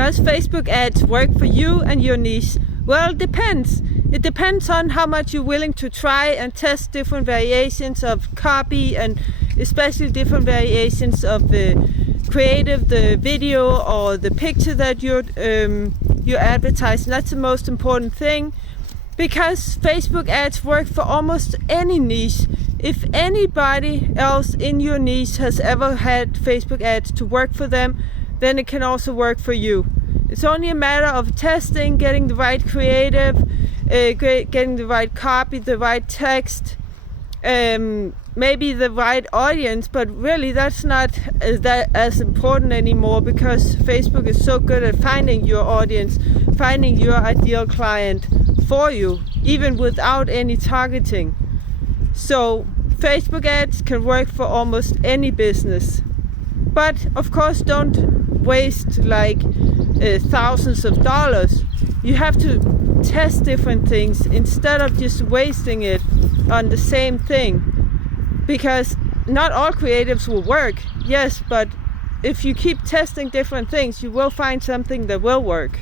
Does Facebook ads work for you and your niche? Well, it depends. It depends on how much you're willing to try and test different variations of copy, and especially different variations of the creative, the video or the picture that you're advertising. That's the most important thing, because Facebook ads work for almost any niche. If anybody else in your niche has ever had Facebook ads to work for them, then it can also work for you. It's only a matter of testing, getting the right creative, getting the right copy, the right text, maybe the right audience, but really that's not that as important anymore, because Facebook is so good at finding your audience, finding your ideal client for you, even without any targeting. So Facebook ads can work for almost any business. But of course, don't waste like thousands of dollars. You have to test different things instead of just wasting it on the same thing, because not all creatives will work, yes, but if you keep testing different things, you will find something that will work.